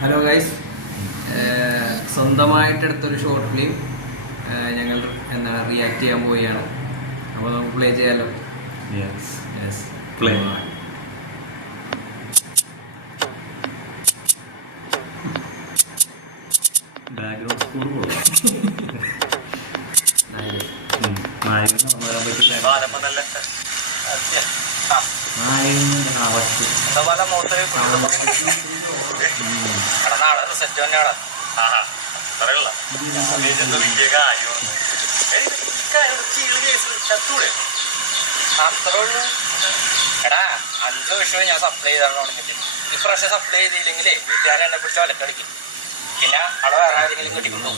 Hello guys, സ്വന്തമായിട്ടെടുത്തൊരു short film ഞങ്ങൾ react ചെയ്യാൻ പോവുകയാണ്. അപ്പോൾ നമുക്ക് പ്ലേ ചെയ്യാമല്ലോ. പ്ലേ. ബാക്ക്ഗ്രൗണ്ട് സ്കൂൾ കൊള്ളാം. എടാ 5 വർഷം ഞാൻ സപ്ലൈ ചെയ്താണ് തുടങ്ങിയിട്ട്. ഇപ്രാവശ്യം സപ്ലൈ ചെയ്തില്ലെങ്കിലേ വീട്ടുകാരെ എന്നെ പിടിച്ച് വലക്കടിക്കും. പിന്നെ അവിടെ വേറെ ആരെങ്കിലും കിട്ടിക്കൊണ്ടു.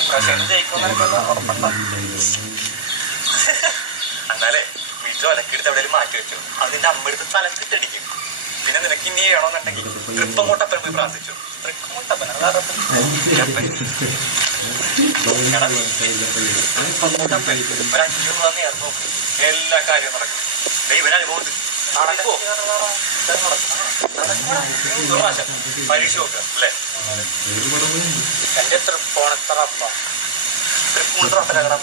ഇപ്രാവശ്യം ജയിക്കുമെന്ന് ഉറപ്പുണ്ടോ? എന്നാലേ വീട്ടിൽ വലക്കെടുത്ത് എവിടെയും മാറ്റി വെച്ചു. അതിന്റെ അമ്മടുത്ത് തലക്കിട്ടടിക്കും. പിന്നെ നിനക്ക് ഇനി ചെയ്യണമെന്നുണ്ടെങ്കിൽ തൃപ്പങ്ങോട്ടപ്പൻ പോയി പ്രാർത്ഥിച്ചു. തൃപ്പങ്ങോട്ടപ്പൻ ഒരു 500 രൂപ നേർന്നു നോക്കും, എല്ലാ കാര്യവും നടക്കും. ഇവരനുഭവം പരീക്ഷ നോക്കുക അല്ലേ? എന്റെ തൃപ്പൂണിത്തറപ്പ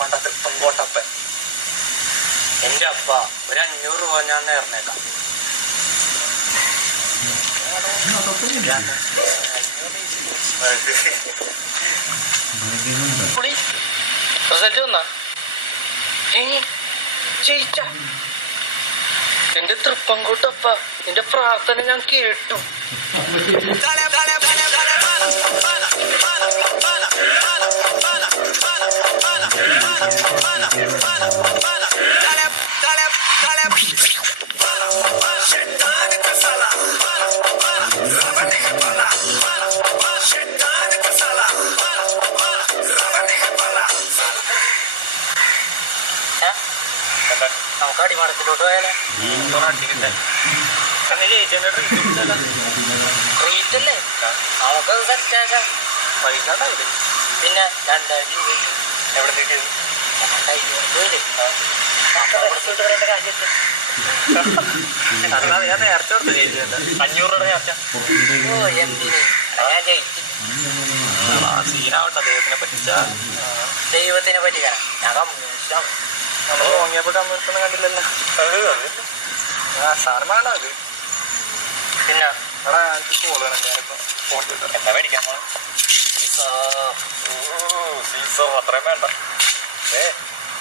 വേണ്ട, തൃപ്പങ്കോട്ടപ്പൻ. എന്റെ അപ്പ ഒരു 500 രൂപ ഞാൻ നേർന്നേക്കാം. റിസൾട്ട് വന്നാ ജയിച്ച എന്റെ തൃപ്പങ്കോട്ടപ്പ, എന്റെ പ്രാർത്ഥന ഞാൻ കേട്ടു. നമുക്ക് അടിമാടത്തിലോട്ട് പോയാലേ? ട്രീറ്റല്ലേ നമുക്ക് സെറ്റാക്കാം. പൈസ ഉണ്ടാവില്ല. പിന്നെ 2000 രൂപ എവിടെ കിട്ടിയത്? 2000 കാര്യത്തെ ഞാൻ നേരത്തെ കൊടുത്തു. 500 രൂപ നേർച്ച. ഓ എന്തിന്? ഞാൻ ജയിച്ചു. സീനാവട്ടെ. ദൈവത്തിനെ പറ്റിച്ച ദൈവത്തിനെ പറ്റിക്കണം. ഞാൻ കമ്മ്യൂണിസ്റ്റാണ്. നമ്മൾ വാങ്ങിയപ്പോൾ കമ്മ്യൂണിസ്റ്റൊന്നും കണ്ടില്ലല്ലോ. സാധനമാണോ അത്? പിന്നെ എടാ എനിക്ക് കോൾ വേണം. ഞാനിപ്പോൾ ഫോട്ടോ എന്താ മേടിക്കാൻ പോകണം? സീസോ അത്രയും വേണ്ട.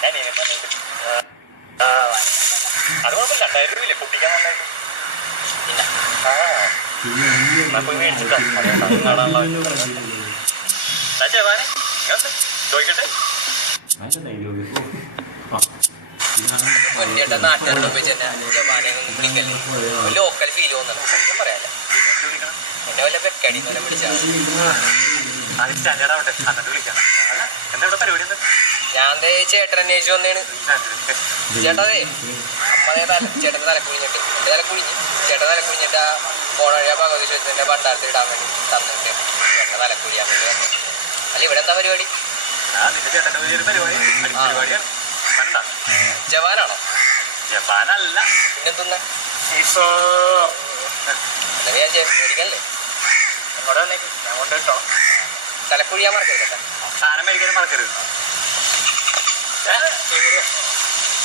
ഞാൻ ഇനി പറഞ്ഞിട്ടുണ്ട്. അത് കുഴപ്പമില്ല. 2000 രൂപയില്ലേ പൊട്ടിക്കാൻ നന്നായിട്ട്. പിന്നെ പോയി മേടിച്ചിട്ടാ ചേവാനെ ചോദിക്കട്ടെ. വണ്ടിയുടെ നാട്ടുകാരുടെ പോയി ചെന്നെ ജവാനെ വിളിക്കല്ലേ. ലോക്കൽ ഫീൽ തോന്നുന്നു. സത്യം പറയാല്ല. എന്നെ വല്ല വെക്കടിന്ന് വല്ല വിളിച്ചാൽ ഞാൻ ചേട്ടൻ അന്വേഷിച്ച് വന്നേണ്. ചേട്ടതേ അമ്മതേ ചേട്ടൻ്റെ തല കുഴിഞ്ഞിട്ട് എൻ്റെ തല കുഴിഞ്ഞ് ചേട്ടൻ തല കുഴിഞ്ഞിട്ട് ആ പോണ വഴി ഭഗവതി ക്ഷേത്രത്തിൻ്റെ ഭണ്ഡാരത്തിൽ ഇടാൻ വേണ്ടി തന്നിട്ട് ചേട്ടൻ്റെ തല കുഴിയാൻ വേണ്ടി വന്നു. അല്ല ഇവിടെ എന്താ പരിപാടി? ജവാനാണോ? ജവാനല്ല. പിന്നെന്തുന്ന ഞാൻ മേടിക്കല്ലേ? അങ്ങോട്ട് വന്നേക്ക്. ഞാൻ കൊണ്ട് കേട്ടോ. തലക്കുഴിയാൻ മറക്കരുത്. സാധനം മേടിക്കാനും മറക്കരുത്.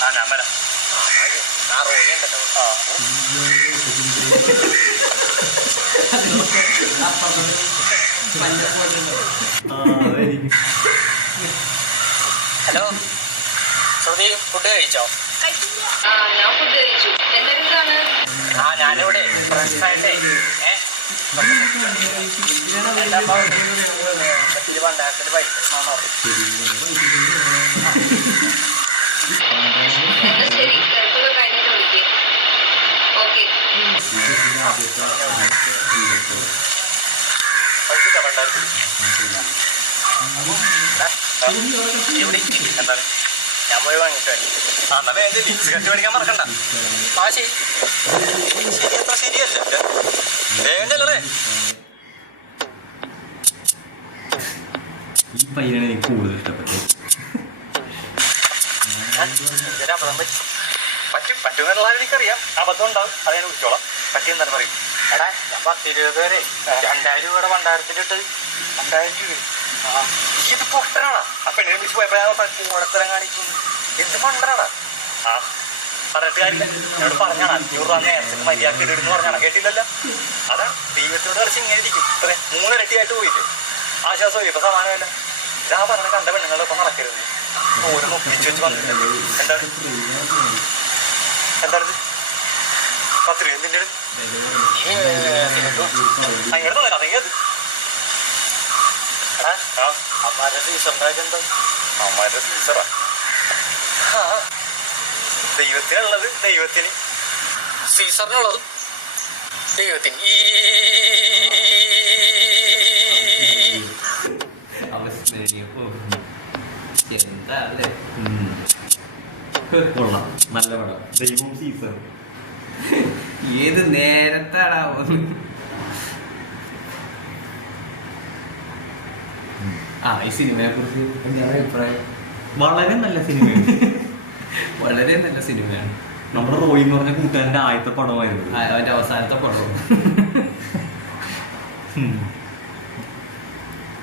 ആ ഞാൻ വരാം. ആ റോയി ഉണ്ടല്ലോ. ഹലോ ശ്രുതി, ഫുഡ് കഴിച്ചോ? ഞാൻ ഫുഡ് കഴിച്ചു. എന്തെങ്കിലാണ്? ഞാനിവിടെ ഫ്രണ്ട്സായിട്ടേ തിരുവനന്തപുരത്തിൽ പൈസ എന്നാ ശരി, തിരക്കൊക്കെ കഴിഞ്ഞിട്ട് വിളിക്കേ. ഓക്കെ. എന്താണ് ഞാൻ പോയി വാങ്ങിട്ടെ. എന്നാ വേഗം ലിപ്സ് കട്ടി മേടിക്കാൻ മറക്കണ്ട. ആ ശരി. ശരി അത്ര ശരിയല്ല. വേഗം ചെല്ലണേ. ഈ പയ്യനാണ് എനിക്ക് കൂടുതൽ ഇഷ്ടപ്പെട്ടത്. പറ്റും പറ്റുമെന്നുള്ള എനിക്കറിയാം. അബദ്ധം ഉണ്ടാവും. അത് ഞാൻ വിളിച്ചോളാം. പറ്റിയെന്താണ് പറയും. എടാ ഞാൻ 10-20 പേരെ 2000 രൂപയുടെ ഭണ്ഡാരത്തിലിട്ട് 2000 രൂപ. ഇത് പൊട്ടനാണ്. ആ പെണ്ണിനെ വിളിച്ച് പോയപ്പോ കൂടത്തരം കാണിക്കുന്നു. എന്ത് പണ്ടനാണ്? ആ പറഞ്ഞിട്ട് കാര്യമില്ല. എന്നോട് പറഞ്ഞാണ് 500 രൂപ നേരത്തെ മര്യാദ ഇടുന്നു പറഞ്ഞാണ്. കേട്ടില്ലല്ലോ. അതാ ദൈവത്തോട് കളിച്ച് ഇങ്ങനെ ഇരിക്കും. ഇത്രേ 3 ഇരട്ടിയായിട്ട് പോയില്ലേ. ആശ്വാസമായി. ഇപ്പൊ സമാനമല്ല. ഇതാ പറഞ്ഞ കണ്ട പെണ്ണുങ്ങളൊക്കെ നടക്കരുത്. ഓരോ ഒപ്പിച്ച് വെച്ച് വന്നിട്ടുണ്ട്. എന്താണ് എന്താണിത്? 10 രൂപ എന്തിൻ്റെ അങ്ങോട്ട് തന്നെ അതെങ്കിൽ അത് എടാ അമ്മാരുടെ ടീച്ചറിൻ്റെ എന്താ? അമ്മാരുടെ ടീച്ചറാ. ആ ദൈവത്തിനുള്ളത് ദൈവത്തിന്, സീസറിനുള്ളതും ദൈവത്തിന്. എന്താ അല്ലേ? കൊള്ളാം, നല്ല പടം. ദൈവം സീസർ. ഏത് നേരത്താടാ ഈ സിനിമയെ കുറിച്ച് എന്താണ് അഭിപ്രായം? വളരെ നല്ല സിനിമയാണ്. വളരെ നല്ല സിനിമയാണ്. നമ്മുടെ റോയി എന്ന് പറഞ്ഞ കൂട്ടുകാരൻ്റെ ആദ്യത്തെ പടമായിരുന്നു. അവന്റെ അവസാനത്തെ പടവും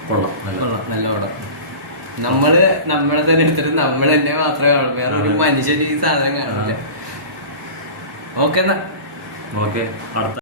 കൊള്ളാം, നല്ല നല്ല പടം. നമ്മളെ തന്നെ എടുത്തിട്ട് നമ്മൾ തന്നെ മാത്രമേ കാണൂ. വേറെ ഒരു മനുഷ്യന് ഈ സാധനം കാണില്ല. ഓക്കെ എന്നാ. ഓക്കെ, അടുത്ത